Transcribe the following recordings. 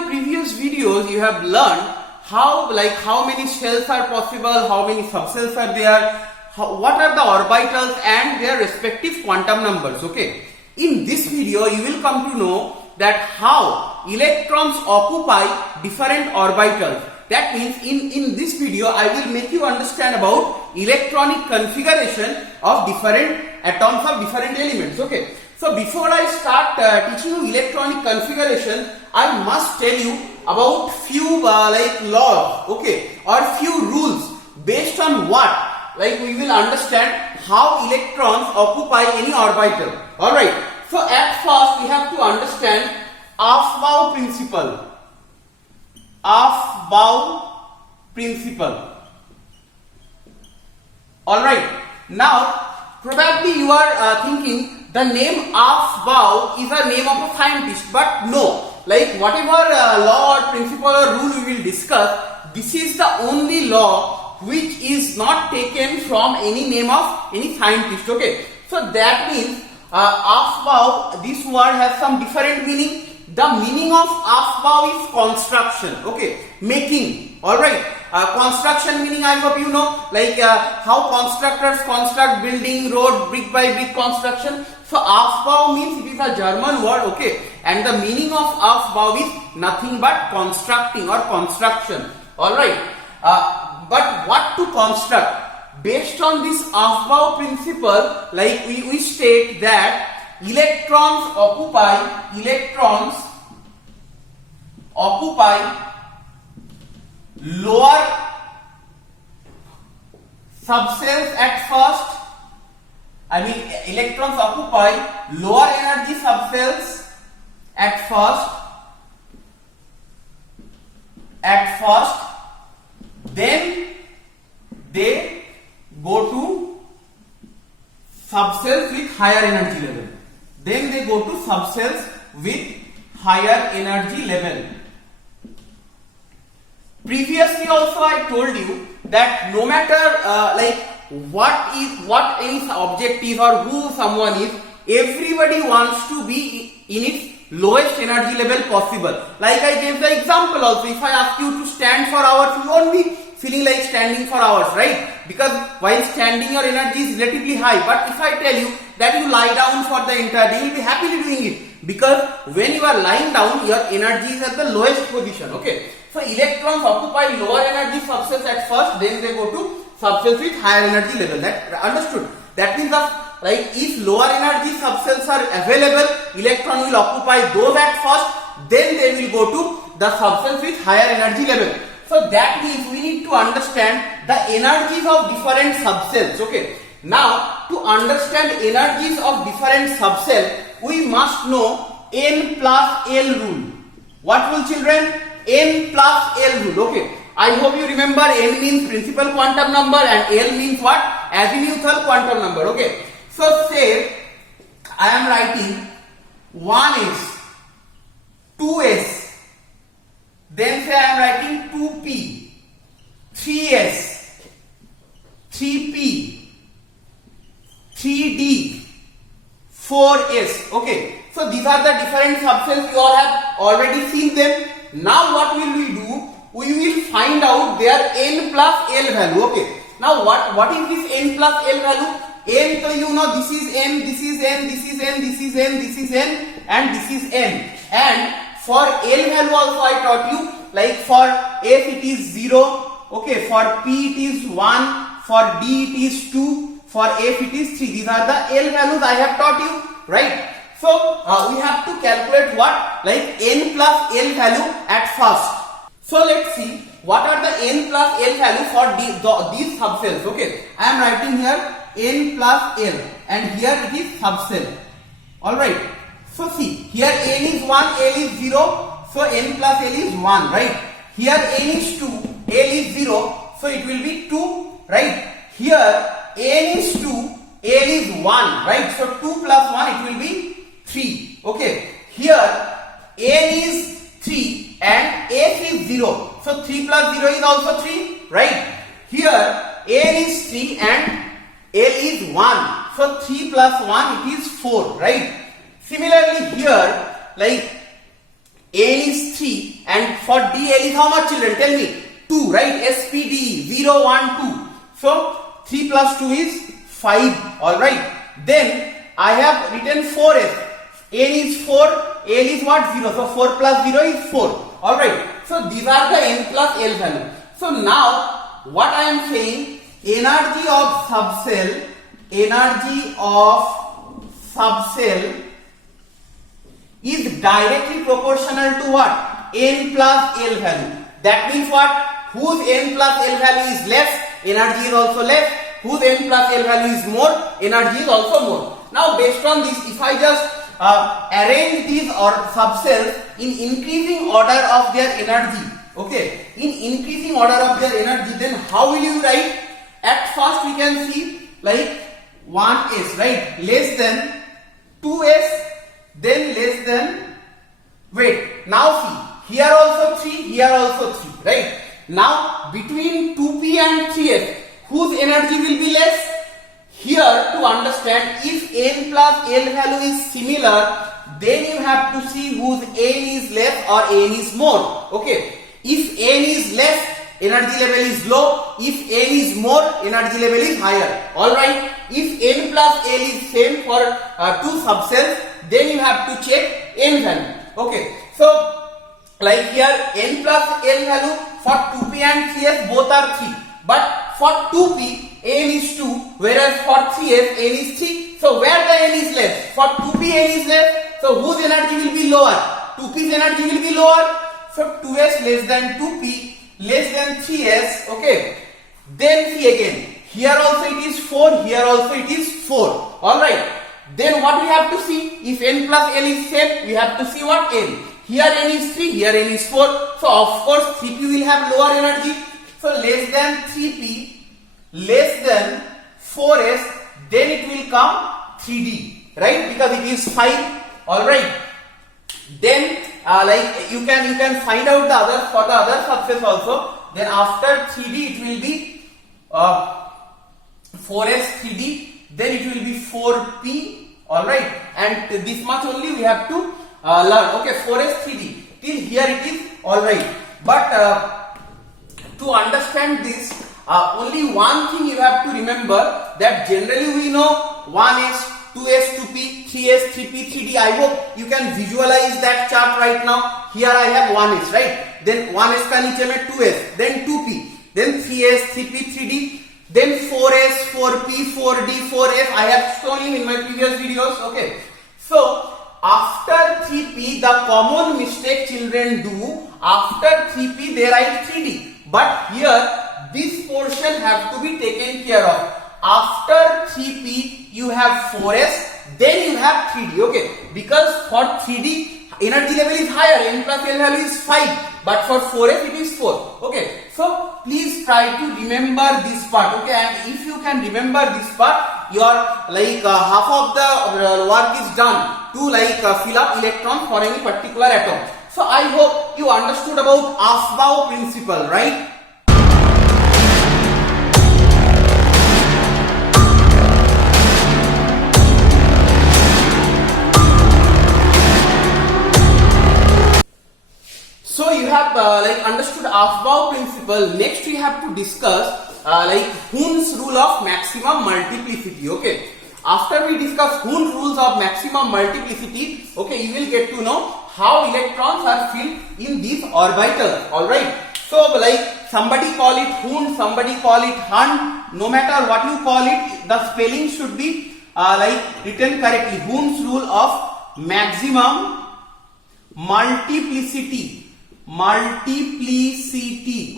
my previous videos you have learned how many shells are possible, how many subcells are there, what are the orbitals and their respective quantum numbers. Okay, in this video you will come to know that how electrons occupy different orbitals. That means in this video I will make you understand about electronic configuration of different atoms of different elements. Okay, so before I start teaching you electronic configuration, I must tell you about few laws, okay, or few rules based on what we will understand how electrons occupy any orbital. All right. So at first we have to understand Aufbau principle. Aufbau principle. All right. Now probably you are thinking the name Aufbau is a name of a scientist, but no. Whatever law or principle or rule we will discuss, this is the only law which is not taken from any name of any scientist. Okay, so that means Aufbau, this word has some different meaning. The meaning of Aufbau is construction. Okay, making. All right. Construction meaning I hope you know, how constructors construct building, road, brick by brick construction. So Aufbau means it is a German word, okay, and the meaning of Aufbau is nothing but constructing or construction. All right, but what to construct? Based on this Aufbau principle, we state that electrons occupy lower subcells at first. Electrons occupy lower energy subcells at first, then they go to subcells with higher energy level. Previously also I told you that no matter what any object is or who someone is, everybody wants to be in its lowest energy level possible. Like I gave the example also, if I ask you to stand for hours, you won't be feeling like standing for hours, right? Because while standing your energy is relatively high, but if I tell you that you lie down for the entire day, you will be happily doing it, because when you are lying down, your energy is at the lowest position. Okay, so electrons occupy lower energy subcells at first, then they go to subcells with higher energy level. That understood? That means if lower energy subcells are available, electron will occupy those at first, then they will go to the subcells with higher energy level. So that means we need to understand the energies of different subcells. Okay. Now to understand energies of different subcells, we must know N plus L rule. What rule, children? N plus L rule. Okay. I hope you remember N means principal quantum number and L means what? Azimuthal quantum number. Okay. So say I am writing 1s, 2s, then say I am writing 2p, 3s, 3p, 3d, 4s. Okay. So these are the different subcells. You all have already seen them. Now what will we do? We will find out their N plus L value. Okay. Now what is this N plus L value? N, so you know this is N, this is N, this is N, this is N, this is N, and this is N. And for L value also I taught you, for F it is 0, okay, for P it is 1, for D it is 2, for F it is 3. These are the L values I have taught you, right? So we have to calculate what? N plus L value at first. So let's see what are the N plus L value for these subcells. Okay, I am writing here N plus L and here it is subcell. Alright, so see, here N is 1, L is 0, so N plus L is 1, right? Here N is 2, L is 0, so it will be 2, right? Here N is 2, L is 1, right? So 2 plus 1 it will be 3. Okay, here N is 3 and F is 0, so 3 plus 0 is also 3, right? Here N is 3 and L is 1, so 3 plus 1 it is 4, right? Similarly here, N is 3 And for D, L is how much, children? Tell me. 2, right? SPD, 0, 1, 2. So 3 plus 2 is 5. Alright. Then I have written 4s. N is 4, L is what? 0. So 4 plus 0 is 4. Alright. So these are the N plus L value. So now what I am saying, energy of subcell is directly proportional to what? N plus L value. That means what? Whose N plus L value is less, energy is also less. Whose N plus L value is more, energy is also more. Now based on this, if I just arrange these or subcells in increasing order of their energy, okay, in increasing order of their energy, then how will you write? At first we can see like 1s, right, less than 2s, then less than, wait, now see, here also 3, here also 3, right? Now between 2p and 3s, whose energy will be less? Here to understand, if N plus L value is similar, then you have to see whose N is less or N is more. Okay. If N is less, energy level is low. If N is more, energy level is higher. Alright. If N plus L is same for two subcells, then you have to check N value. Okay. So like here N plus L value for 2p and 3s both are 3. But for 2p, N is 2, whereas for 3s, N is 3. So where the N is less? For 2p, N is less. So whose energy will be lower? 2p's energy will be lower. So 2s less than 2p, less than 3s. Okay. Then see again. Here also it is 4, here also it is 4. Alright. Then what we have to see? If N plus L is same, we have to see what? N. Here N is 3, here N is 4. So of course 3p will have lower energy. So less than 3p, less than 4s, then it will come 3d, right? Because it is 5. Alright. Then like you can find out the other for the other subsets also. Then after 3d it will be 4s 3d, then it will be 4p. Alright. And this much only we have to learn. Okay, 4s 3d. Till here it is alright. But to understand this, only one thing you have to remember, that generally we know 1s, 2s, 2p, 3s, 3p, 3d. I hope you can visualize that chart right now. Here I have 1s, right? Then 1s ka niche mein 2s, then 2p, then 3s, 3p, 3d, then 4s, 4p, 4d, 4s. I have shown you in my previous videos. Okay. So after 3p, the common mistake children do, after 3p they write 3d. But here this portion have to be taken care of. After 3p you have 4s, then you have 3d. Okay, because for 3d energy level is higher, N plus L value is 5, but for 4s it is 4. Okay, so please try to remember this part. Okay, and if you can remember this part, your like half of the work is done to like fill up electrons for any particular atom. So I hope you understood about Aufbau principle, right? So you have like understood Aufbau principle. Next we have to discuss like Hund's rule of maximum multiplicity. Okay. After we discuss Hund's rules of maximum multiplicity, okay, you will get to know how electrons are filled in these orbitals. Alright. So like somebody call it Hund, somebody call it Hund. No matter what you call it, the spelling should be like written correctly. Hund's rule of maximum multiplicity.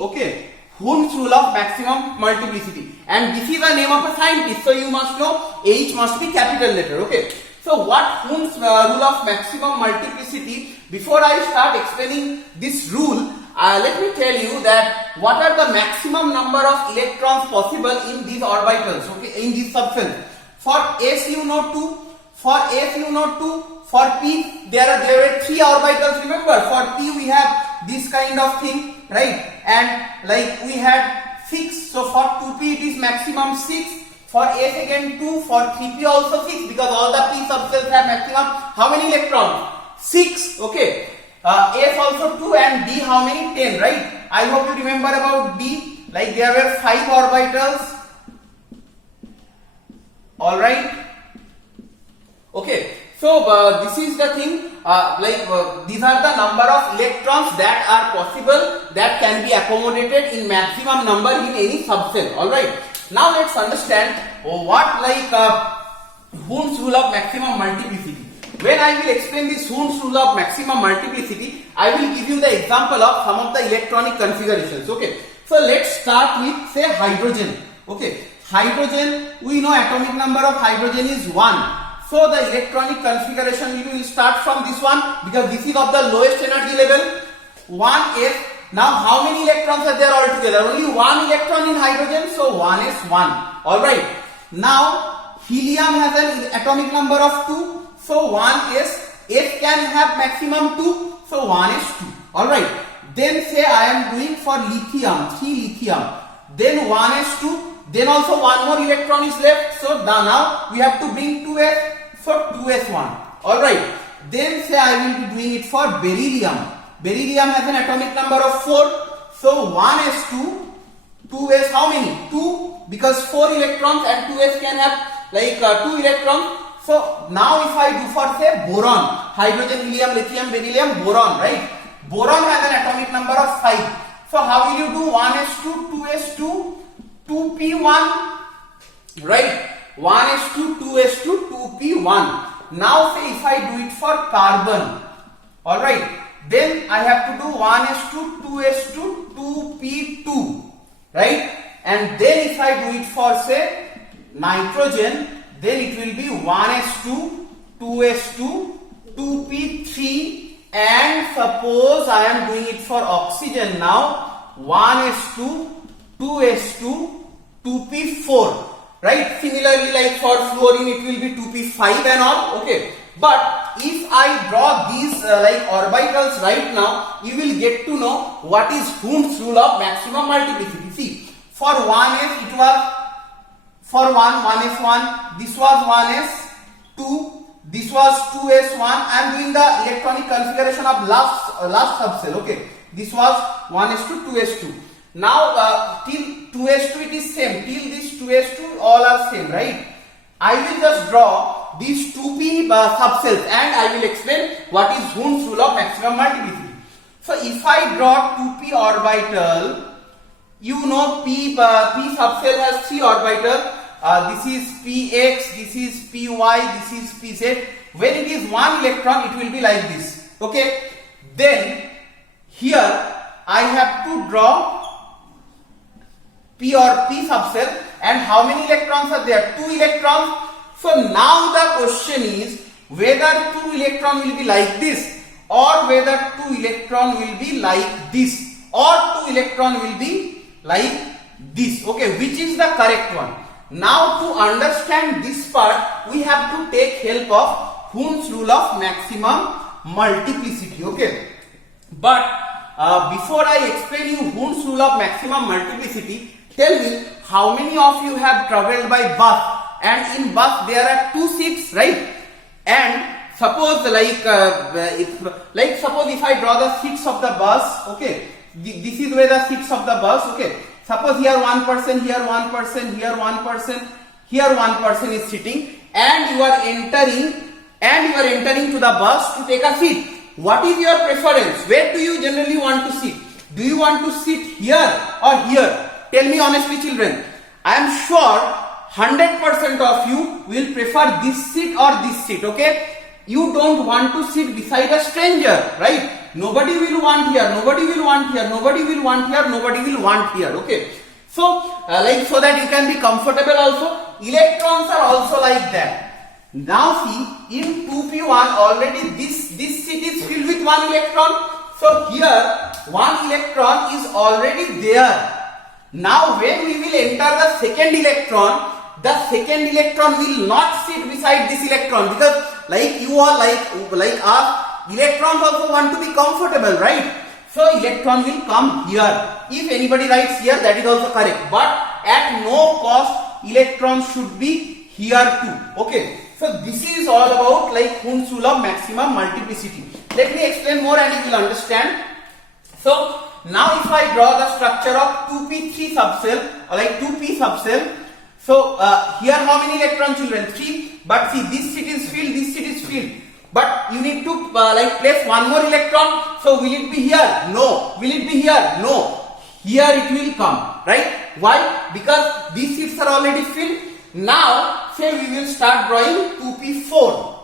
Okay. Hund's rule of maximum multiplicity, and this is the name of a scientist, so you must know H must be capital letter. Okay, so what Hund's rule of maximum multiplicity? Before I start explaining this rule, let me tell you that what are the maximum number of electrons possible in these orbitals, okay, in these subcells. For S you know 2, for S you know 2, for P there were 3 orbitals. Remember, for P we have this kind of thing, right? And like we had 6, so for 2p it is maximum 6, for S again 2, for 3p also 6, because all the p subcells have maximum how many electrons? 6. Okay. S also 2, and D how many? 10, right? I hope you remember about D, like there were 5 orbitals. Alright? Okay, so this is the thing, these are the number of electrons that are possible, that can be accommodated in maximum number in any subcell. Alright, now let's understand what Hund's rule of maximum multiplicity. When I will explain this Hund's rule of maximum multiplicity, I will give you the example of some of the electronic configurations. Okay, so let's start with, say, hydrogen. Okay, hydrogen, we know atomic number of hydrogen is 1. So the electronic configuration we will start from this one, because this is of the lowest energy level, 1s. Now how many electrons are there altogether? Only 1 electron in hydrogen, so 1 is 1. Alright. Now helium has an atomic number of 2, so 1 is, S can have maximum 2, so 1 is 2. Alright. Then say I am doing for lithium, 3 lithium, then 1 is 2, then also 1 more electron is left, so now we have to bring 2s. So 2s1. Alright. Then say I will be doing it for beryllium. Beryllium has an atomic number of 4. So 1s2. 2s how many? 2, because 4 electrons and 2s can have 2 electrons. So now if I do for, say, boron, hydrogen, helium, lithium, beryllium, boron, right? Boron has an atomic number of 5. So how will you do? 1s2, 2s2, 2p1, right? 1s2, 2s2, 2p1. Now say if I do it for carbon, alright, then I have to do 1s2, 2s2, 2p2, right? And then if I do it for, say, nitrogen, then it will be 1s2, 2s2, 2p3, and suppose I am doing it for oxygen now, 1s2, 2s2, 2p4. Right? Similarly, like for fluorine, it will be 2p5 and all. Okay. But if I draw these orbitals right now, you will get to know what is Hund's rule of maximum multiplicity. See, for 1s it was, for 1s1, this was 1s2, this was 2s1. I am doing the electronic configuration of last subcell. Okay. This was 1s2, 2s2. Now till 2s2 it is same, till this 2s2 all are same, right? I will just draw these 2p subcells and I will explain what is Hund's rule of maximum multiplicity. So if I draw 2p orbital, you know p subcell has 3 orbitals. This is px, this is py, this is pz. When it is 1 electron, it will be like this. Okay. Then here I have to draw P or P subcell, and how many electrons are there? 2 electrons. So now the question is whether 2 electron will be like this, or whether 2 electron will be like this, or 2 electron will be like this. Okay, which is the correct one? Now to understand this part, we have to take help of Hund's rule of maximum multiplicity. Okay, but before I explain you Hund's rule of maximum multiplicity, tell me how many of you have traveled by bus, and in bus there are 2 seats, right? And suppose suppose if I draw the seats of the bus, okay, this is where the seats of the bus, okay. Suppose here one person, here one person, here one person, here one person is sitting, and you are entering to the bus to take a seat. What is your preference? Where do you generally want to sit? Do you want to sit here or here? Tell me honestly, children. I am sure 100% of you will prefer this seat or this seat, okay? You don't want to sit beside a stranger, right? Nobody will want here, nobody will want here, nobody will want here, nobody will want here, okay? So, so that you can be comfortable also. Electrons are also like that. Now see, in 2p1 already this seat is filled with 1 electron. So here 1 electron is already there. Now when we will enter the second electron will not sit beside this electron, because like you all, like us, electrons also want to be comfortable, right? So electron will come here. If anybody writes here, that is also correct. But at no cost, electrons should be here too. Okay. So this is all about Hund's rule of maximum multiplicity. Let me explain more and you will understand. So now if I draw the structure of 2p3 subcell, or like 2p subcell, so here how many electron children? 3. But see, this seat is filled, this seat is filled. But you need to like place one more electron. So will it be here? No. Will it be here? No. Here it will come, right? Why? Because these seats are already filled. Now say we will start drawing 2p4.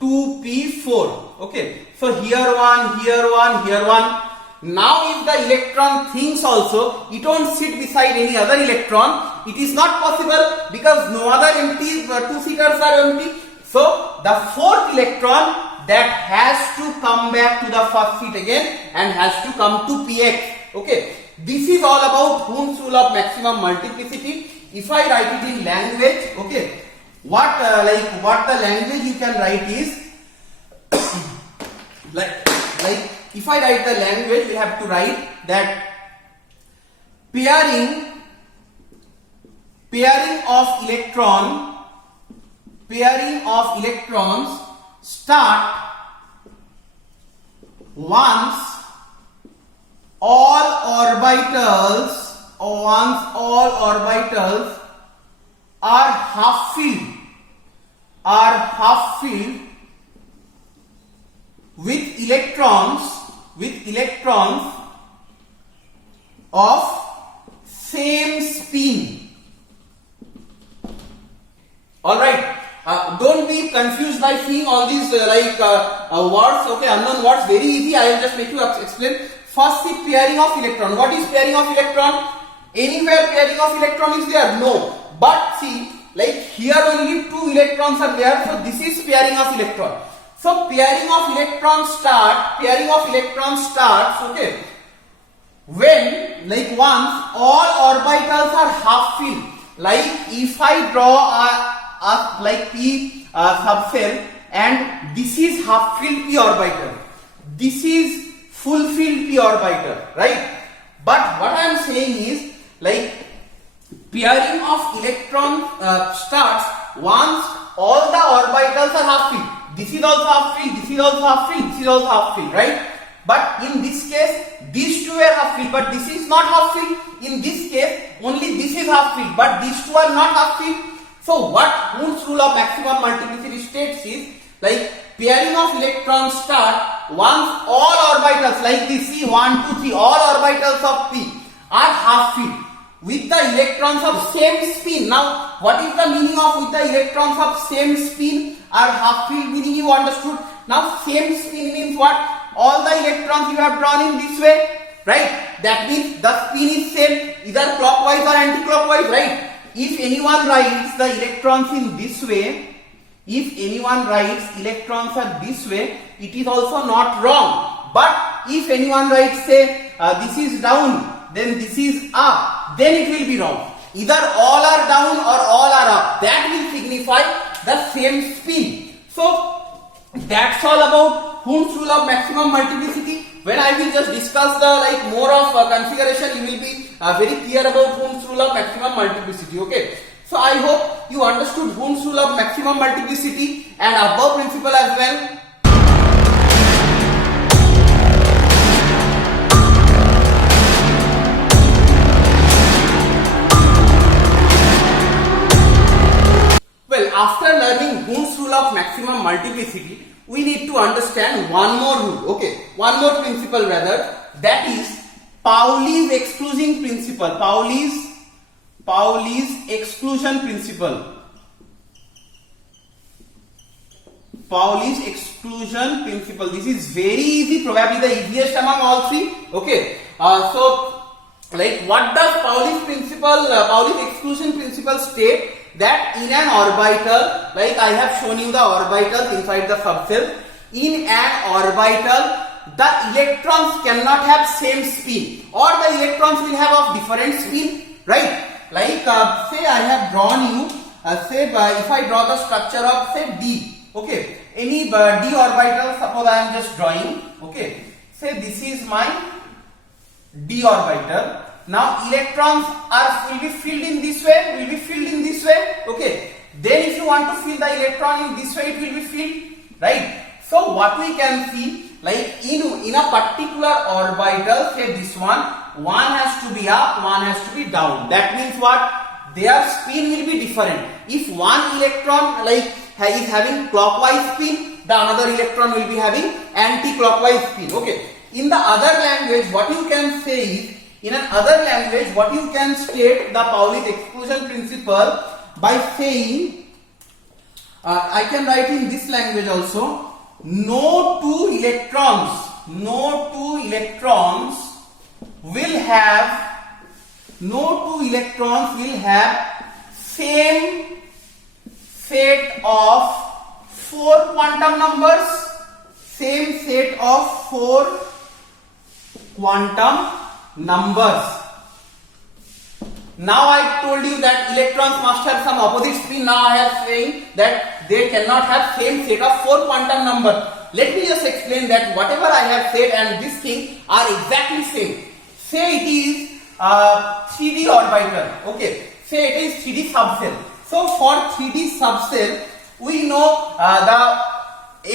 2p4. Okay. So here one, here one, here one. Now if the electron thinks also, it won't sit beside any other electron. It is not possible because no other empty two-seaters are empty. So the fourth electron that has to come back to the first seat again and has to come to px. Okay. This is all about Ohm's rule of maximum multiplicity. If I write it in language, okay, what the language you can write is like if I write the language, we have to write that pairing of electrons start once all orbitals are half filled with electrons of same spin. Alright, don't be confused by seeing all these words, okay, unknown words, very easy. I will just make you explain. First, see pairing of electron. What is pairing of electron? Anywhere pairing of electron is there? No. But see, like here only 2 electrons are there, so this is pairing of electron. So pairing of electrons starts, okay, when like once all orbitals are half filled. Like if I draw a like p subcell and this is half filled p orbital, this is full filled p orbital, right? But what I am saying is like pairing of electron starts once all the orbitals are half filled. This is also half filled, this is also half filled, this is also half filled, right? But in this case, these two are half filled, but this is not half filled. In this case, only this is half filled, but these two are not half filled. So what Ohm's rule of maximum multiplicity states is like pairing of electrons start once all orbitals like this, see 1, 2, 3, all orbitals of p are half filled with the electrons of same spin. Now, what is the meaning of with the electrons of same spin are half filled meaning you understood? Now, same spin means what? All the electrons you have drawn in this way, right? That means the spin is same either clockwise or anti-clockwise, right? If anyone writes the electrons in this way, if anyone writes electrons are this way, it is also not wrong. But if anyone writes say this is down, then this is up, then it will be wrong. Either all are down or all are up. That will signify the same spin. So that's all about Ohm's rule of maximum multiplicity. When I will just discuss the more of configuration, you will be very clear about Ohm's rule of maximum multiplicity. Okay. So I hope you understood Ohm's rule of maximum multiplicity and above principle as well. Well, after learning Ohm's rule of maximum multiplicity, we need to understand one more rule, okay, one more principle rather, that is Pauli's exclusion principle. Pauli's exclusion principle. Pauli's exclusion principle. This is very easy, probably the easiest among all three. Okay. So, like, what does Pauli's principle, Pauli's exclusion principle state? That in an orbital, like I have shown you the orbitals inside the subcell, in an orbital, the electrons cannot have same spin, or the electrons will have of different spin, right? Like say I have drawn you, say if I draw the structure of say D, okay, any D orbital, suppose I am just drawing, okay, say this is my D orbital. Now electrons will be filled in this way, okay. Then if you want to fill the electron in this way, it will be filled, right? So what we can see like in a particular orbital, say this one has to be up, one has to be down. That means what? Their spin will be different. If one electron like is having clockwise spin, the another electron will be having anti-clockwise spin. Okay. In the other language, what you can say is, in another language, what you can state the Pauli's exclusion principle by saying, I can write in this language also, no two electrons will have same set of four quantum numbers, same set of four quantum numbers. Now I told you that electrons must have some opposite spin. Now I am saying that they cannot have same set of four quantum numbers. Let me just explain that whatever I have said and this thing are exactly same. Say it is 3D orbital. Okay. Say it is 3D subcell. So for 3D subcell, we know the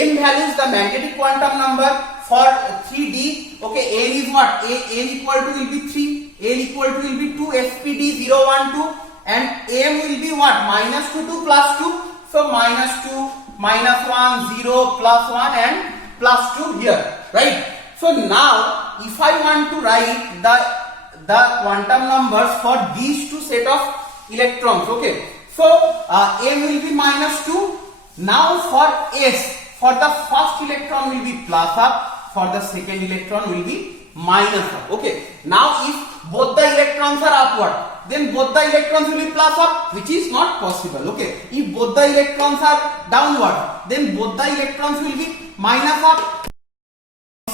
m values, the magnetic quantum number for 3D. Okay, n is what? N equal to will be 3, n equal to will be 2, SPD 0, 1, 2, and m will be what? Minus 2 to plus 2. So minus 2, minus 1, 0, plus 1 and plus 2 here, right? So now if I want to write the quantum numbers for these two set of electrons, okay, so m will be minus 2. Now for s, for the first electron will be plus up, for the second electron will be minus up. Okay, now if both the electrons are upward, then both the electrons will be plus up, which is not possible. Okay, if both the electrons are downward, then both the electrons will be minus up.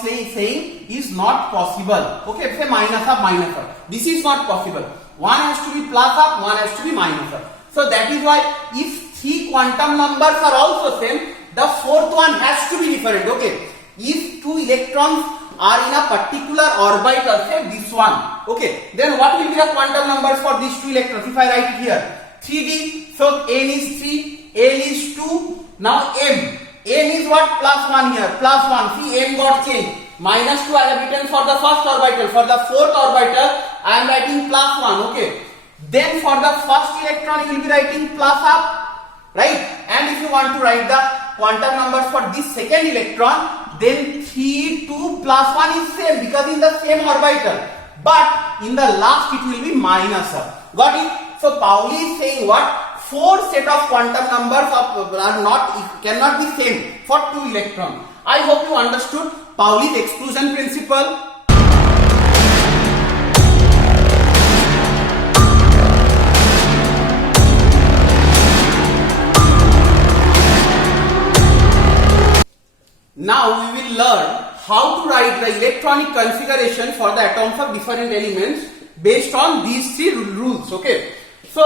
Saying is not possible. Okay, say minus up. This is not possible. One has to be plus up, one has to be minus up. So that is why if three quantum numbers are also same, the fourth one has to be different. Okay, if two electrons are in a particular orbital, say this one, okay, then what will be the quantum numbers for these two electrons? If I write it here, 3D, so n is 3, L is 2, now m is what? Plus 1 here, plus 1, see m got changed, minus 2 I have written for the first orbital, for the fourth orbital I am writing plus 1, okay, then for the first electron you will be writing plus up, right? And if you want to write the quantum numbers for this second electron, then 3, 2 plus 1 is same because in the same orbital, but in the last it will be minus up. Got it? So Pauli is saying what? Four set of quantum numbers cannot be same for two electrons. I hope you understood Pauli's exclusion principle. Now we will learn how to write the electronic configuration for the atoms of different elements based on these three rules. Okay. So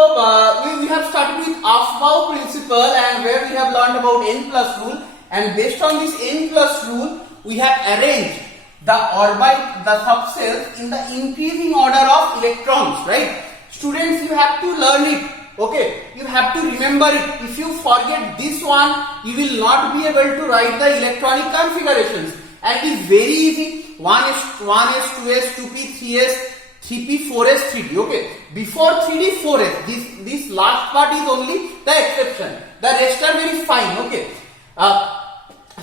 we have started with Aufbau principle, and where we have learned about n plus rule, and based on this n plus rule we have arranged the subcells in the increasing order of electrons, right? Students, you have to learn it. Okay, you have to remember it. If you forget this one, you will not be able to write the electronic configurations. And it is very easy. 1s, 2s, 2p, 3s, 3p, 4s, 3d. Okay, before 3d, 4s. This last part is only the exception. The rest are very fine. Okay.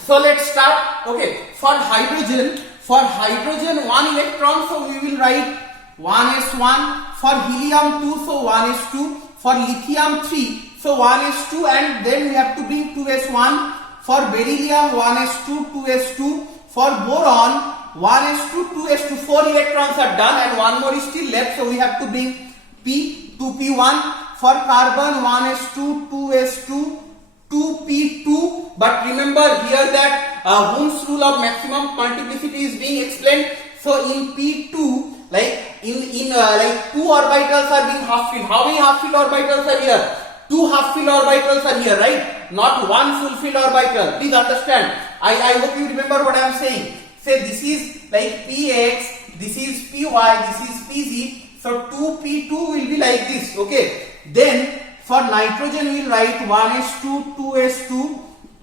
So let's start. Okay, for hydrogen, 1 electron, so we will write 1s1. For helium 2, so 1s2. For lithium 3, so 1s2, and then we have to bring 2s1. For beryllium 1s2, 2s2. For boron 1s2, 2s2. 4 electrons are done and one more is still left, so we have to bring p, 2p1. For carbon 1s2, 2s2, 2p2. But remember here that Ohm's rule of maximum multiplicity is being explained. So in p2, like like 2 orbitals are being half filled. How many half filled orbitals are here? 2 half filled orbitals are here, right? Not 1 full filled orbital. Please understand. I hope you remember what I am saying. Say this is like px, this is py, this is pz. So 2p2 will be like this. Okay. Then for nitrogen we will write 1s2, 2s2,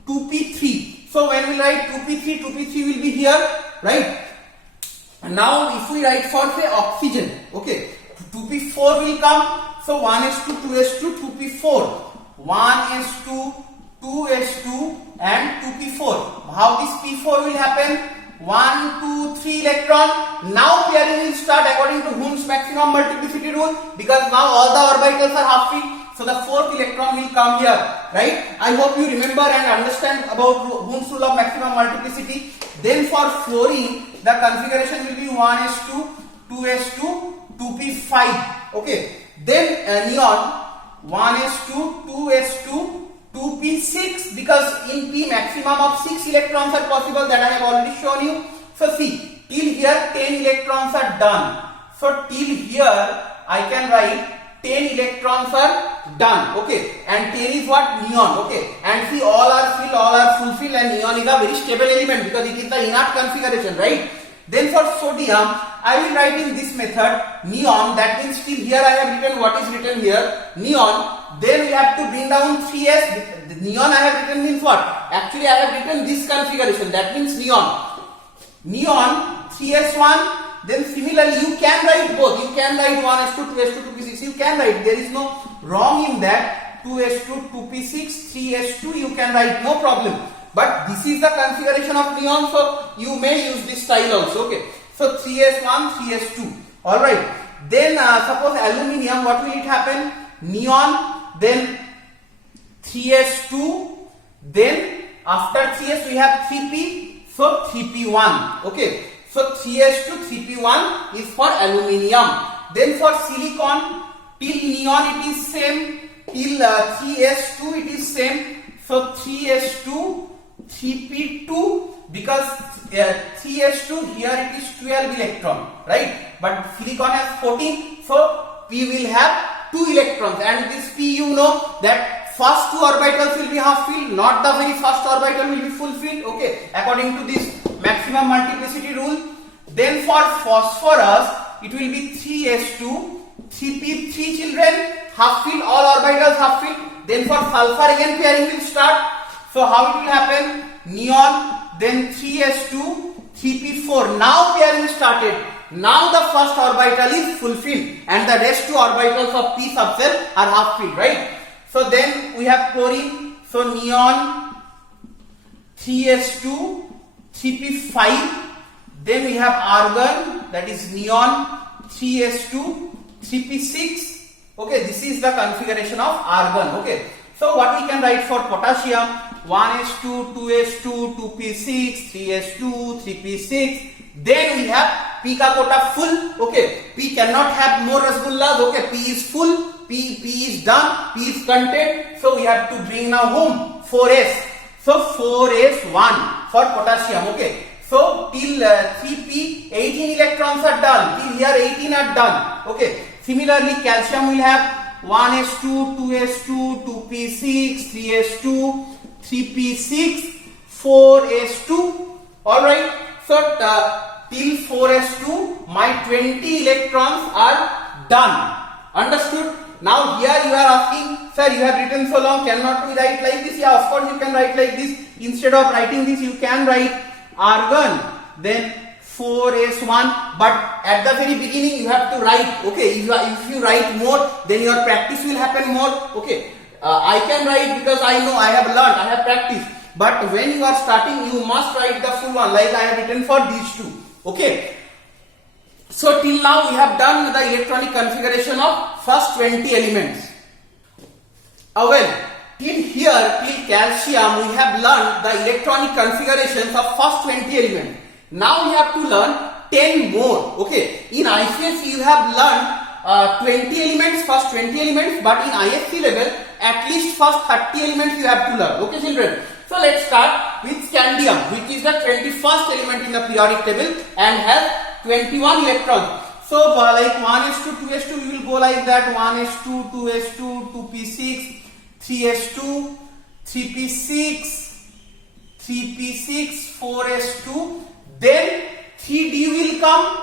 2p3. So when we write 2p3, 2p3 will be here, right? Now if we write for say oxygen, okay, 2p4 will come. So 1s2, 2s2, 2p4, 1s2, 2s2 and 2p4. How this p4 will happen? 1, 2, 3 electron. Now pairing will start according to Hund's maximum multiplicity rule, because now all the orbitals are half filled. So the fourth electron will come here, right? I hope you remember and understand about Hund's rule of maximum multiplicity. Then for fluorine, the configuration will be 1s2, 2s2, 2p5. Okay. Then neon 1s2, 2s2, 2p6, because in p maximum of 6 electrons are possible, that I have already shown you. So see, till here 10 electrons are done. So till here I can write 10 electrons are done, okay, and 10 is what? Neon, okay, and see all are filled, all are fulfilled, and neon is a very stable element because it is the inert configuration, right? Then for sodium, I will write in this method neon, that means till here I have written what is written here, neon. Then we have to bring down 3s. The neon I have written means what? Actually I have written this configuration, that means neon. Neon 3s1. Then similarly you can write both. You can write 1s2, 2s2, 2p6. You can write. There is no wrong in that. 2s2, 2p6, 3s2. You can write, no problem. But this is the configuration of neon, so you may use this style also. Okay. So 3s1, 3s2. All right. Then suppose aluminium, what will it happen? Neon, then 3s2. Then after 3s we have 3p. So 3p1. Okay. So 3s2, 3p1 is for aluminium. Then for silicon, till neon it is same, till 3s2 it is same. So 3s2, 3p2, because 3s2 here it is 12 electron, right? But silicon has 14, so p will have 2 electrons, and this p you know that first 2 orbitals will be half filled, not the very first orbital will be full filled, okay, according to this maximum multiplicity rule. Then for phosphorus, it will be 3s2, 3p3 children, half filled, all orbitals half filled. Then for sulfur again pairing will start. So how it will happen? Neon, then 3s2, 3p4. Now pairing started. Now the first orbital is fulfilled and the rest 2 orbitals of p subcell are half filled, right? So then we have chlorine. So neon, 3s2, 3p5. Then we have argon, that is neon, 3s2, 3p6. Okay, this is the configuration of argon. Okay, so what we can write for potassium? 1s2, 2s2, 2p6, 3s2, 3p6. Then we have p ka quota full. Okay, p cannot have more rasgullas. Okay, p is full, p is done, p is content. So we have to bring now home 4s. So 4s1 for potassium. Okay. So till 3p 18 electrons are done, till here 18 are done. Okay. Similarly calcium will have 1s2, 2s2, 2p6, 3s2, 3p6, 4s2. Alright. So till 4s2 my 20 electrons are done. Understood? Now here you are asking, sir, you have written so long, cannot we write like this? Yeah, of course you can write like this. Instead of writing this, you can write argon, then 4s1, but at the very beginning you have to write. Okay, if you write more, then your practice will happen more. Okay, I can write because I know, I have learned, I have practiced. But when you are starting, you must write the full one, like I have written for these two. Okay. So till now we have done the electronic configuration of first 20 elements. Well, till here, till calcium, we have learned the electronic configurations of first 20 elements. Now we have to learn 10 more. Okay, in ICSE you have learned 20 elements, first 20 elements, but in ISC level, at least first 30 elements you have to learn. Okay, children. So let's start with scandium, which is the 21st element in the periodic table and has 21 electrons. So like 1s2, 2s2, we will go like that: 1s2, 2s2, 2p6, 3s2, 3p6, 3p6, 4s2. Then 3d will come.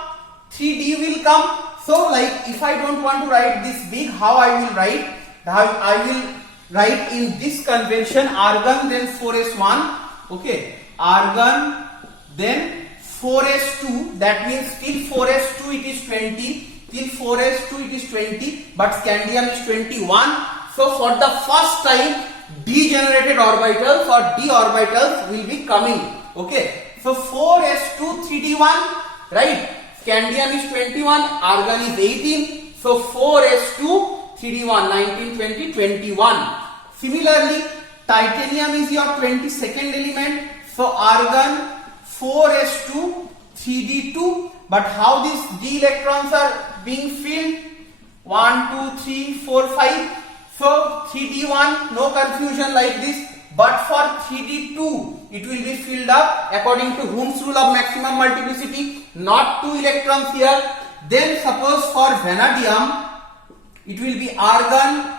3d will come. So like if I don't want to write this big, how I will write? I will write in this convention: argon, then 4s1, okay, argon, then 4s2, that means till 4s2 it is 20, till 4s2 it is 20, but scandium is 21. So for the first time degenerated orbitals or d orbitals will be coming. Okay, so 4s2 3d1, right? Scandium is 21, argon is 18. So 4s2 3d1, 19, 20, 21. Similarly, titanium is your 22nd element. So argon 4s2 3d2. But how these d electrons are being filled? 1, 2, 3, 4, 5. So 3d1, no confusion like this. But for 3d2, it will be filled up according to Hund's rule of maximum multiplicity. Not 2 electrons here. Then suppose for vanadium, it will be argon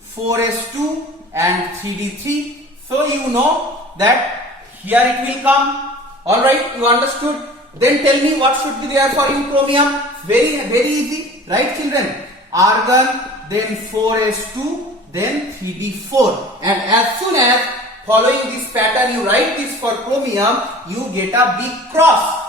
4s2 and 3d3. So you know that here it will come. Alright, you understood? Then tell me what should be there for in chromium. Very easy, right children? Argon, then 4s2, then 3d4. And as soon as following this pattern you write this for chromium, you get a big cross.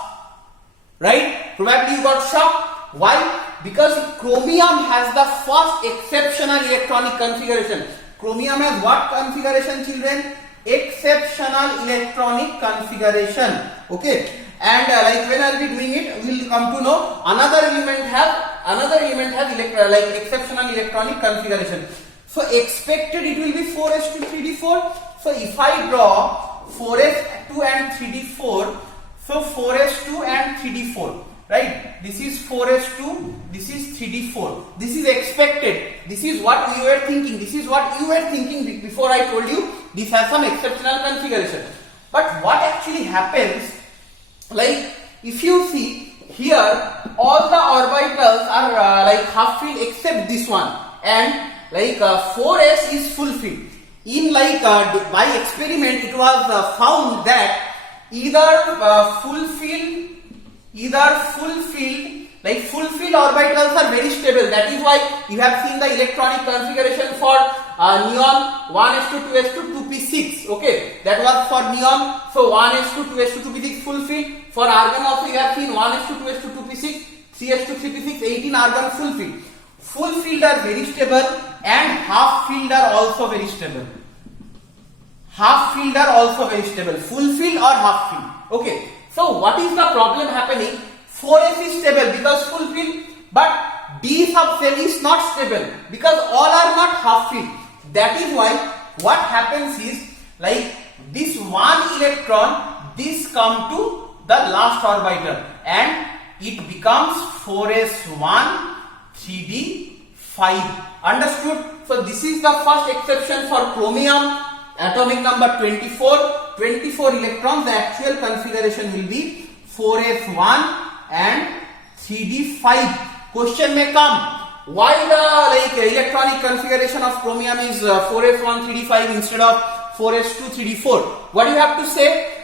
Right? Probably you got shocked. Why? Because chromium has the first exceptional electronic configuration. Chromium has what configuration, children? Exceptional electronic configuration. Okay, and like when I'll be doing it, we will come to know another element has exceptional electronic configuration. So expected it will be 4s2 3d4. So if I draw 4s2 and 3d4, so 4s2 and 3d4, right? This is 4s2, this is 3d4. This is expected. This is what we were thinking. This is what you were thinking before I told you this has some exceptional configuration. But what actually happens, like if you see here, all the orbitals are like half filled except this one, and like 4s is full filled. In like by experiment, it was found that either full filled, like full filled orbitals are very stable. That is why you have seen the electronic configuration for neon 1s2 2s2 2p6. Okay, that was for neon. So 1s2 2s2 2p6 full filled. For argon also you have seen 1s2 2s2 2p6, 3s2 3p6, 18 argon full filled. Full filled are very stable and half filled are also very stable. Half filled are also very stable. Full filled or half filled. Okay. So what is the problem happening? 4s is stable because full filled, but d sub cell is not stable because all are not half filled. That is why what happens is, like this one electron, this come to the last orbital and it becomes 4s1 3d5. Understood? So this is the first exception for chromium. Atomic number 24, 24 electrons. The actual configuration will be 4s1 and 3d5. Question may come, why the electronic configuration of chromium is 4s1 3d5 instead of 4s2 3d4? What you have to say?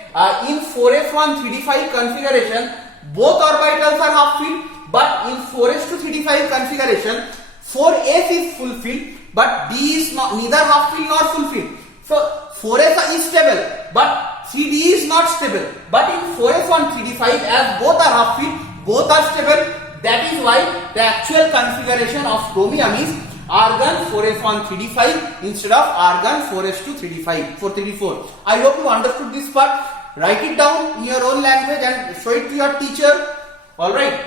In 4s1 3d5 configuration, both orbitals are half filled, but in 4s2 3d5 configuration, 4s is full filled, but d is not neither half filled nor full filled. So 4s is stable, but 3d is not stable. But in 4s1 3d5, as both are half filled, both are stable. That is why the actual configuration of chromium is argon 4s1 3d5 instead of argon 4s2 3d5 3d4. I hope you understood this part. Write it down in your own language and show it to your teacher. Alright.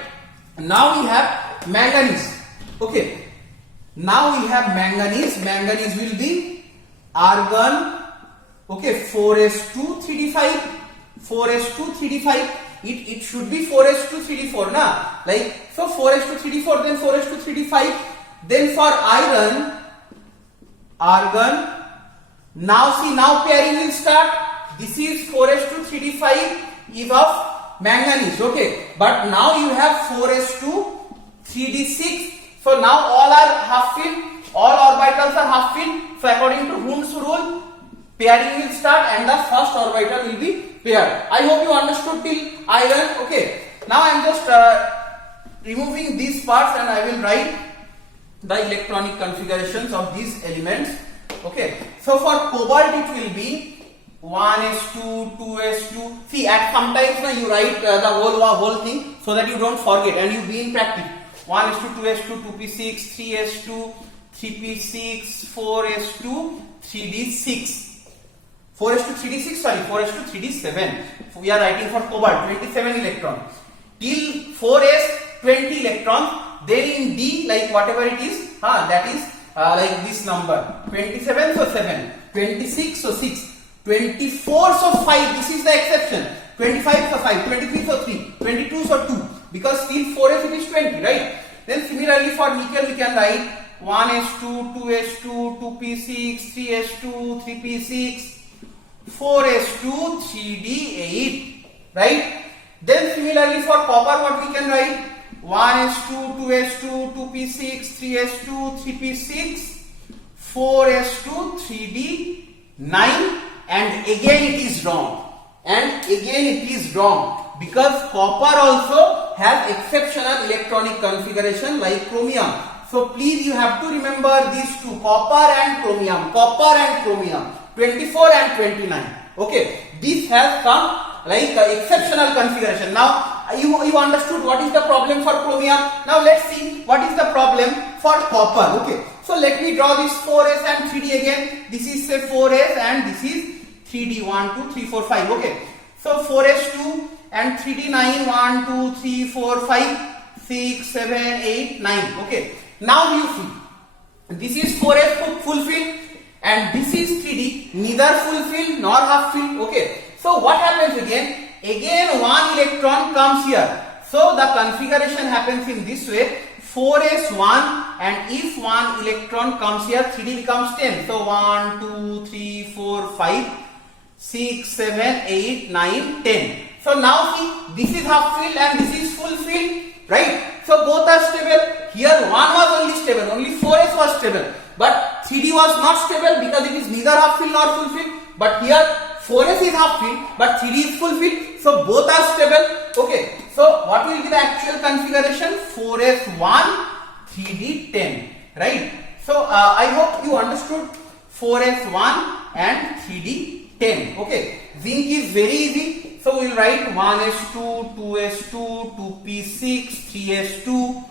Now we have manganese. Okay. Now we have manganese. Manganese will be argon, okay, 4s2 3d5, 4s2 3d5. It should be 4s2 3d4, na? Like, so 4s2 3d4, then 4s2 3d5. Then for iron, argon. Now see, now pairing will start. This is 4s2 3d5 is of manganese, okay. But now you have 4s2 3d6. So now all are half filled. All orbitals are half filled. So according to Hund's rule, pairing will start and the first orbital will be paired. I hope you understood till iron. Okay. Now I am just removing these parts and I will write the electronic configurations of these elements. Okay. So for cobalt it will be 1s2, 2s2. See, at sometimes you write the whole thing so that you don't forget and you be in practice. 1s2, 2s2, 2p6, 3s2, 3p6, 4s2, 3d6. 4s2, 3d6, sorry, 4s2, 3d7. We are writing for cobalt, 27 electrons. Till 4s, 20 electrons. Then in D, like whatever it is, that is like this number. 27, so 7. 26, so 6. 24, so 5. This is the exception. 25, so 5. 23, so 3. 22, so 2. Because still 4s it is 20, right? Then similarly for nickel we can write 1s2, 2s2, 2p6, 3s2, 3p6, 4s2, 3d8, right? Then similarly for copper what we can write? 1s2, 2s2, 2p6, 3s2, 3p6, 4s2, 3d9, and again it is wrong. And again it is wrong because copper also has exceptional electronic configuration like chromium. So please you have to remember these two, copper and chromium, 24 and 29. Okay, this has some like exceptional configuration. Now you understood what is the problem for chromium. Now let's see what is the problem for copper. Okay, so let me draw this 4s and 3d again. This is say 4s and this is 3d, 1 2 3 4 5. Okay, so 4s2 and 3d9, 1 2 3 4 5 6 7 8 9. Okay, now you see this is 4s fulfilled and this is 3d, neither fulfilled nor half filled. Okay, so what happens again? Again one electron comes here. So the configuration happens in this way. 4s1, and if one electron comes here, 3d becomes 10. So 1 2 3 4 5 6 7 8 9 10. So now see, this is half filled and this is full filled, right? So both are stable. Here one was only stable, only 4s was stable, but 3d was not stable because it is neither half filled nor full filled. But here 4s is half filled but 3d is full filled, so both are stable. Okay, so what will be the actual configuration? 4s1, 3d 10, right? So I hope you understood 4s1 and 3d 10. Okay, zinc is very easy. So we will write 1s2, 2s2, 2p6, 3s2,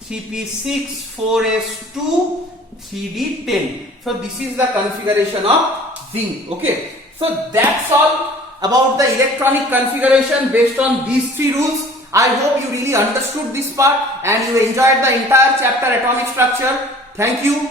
3p6, 4s2, 3d10. So this is the configuration of zinc. Okay, so that's all about the electronic configuration based on these three rules. I hope you really understood this part and you enjoyed the entire chapter atomic structure. Thank you.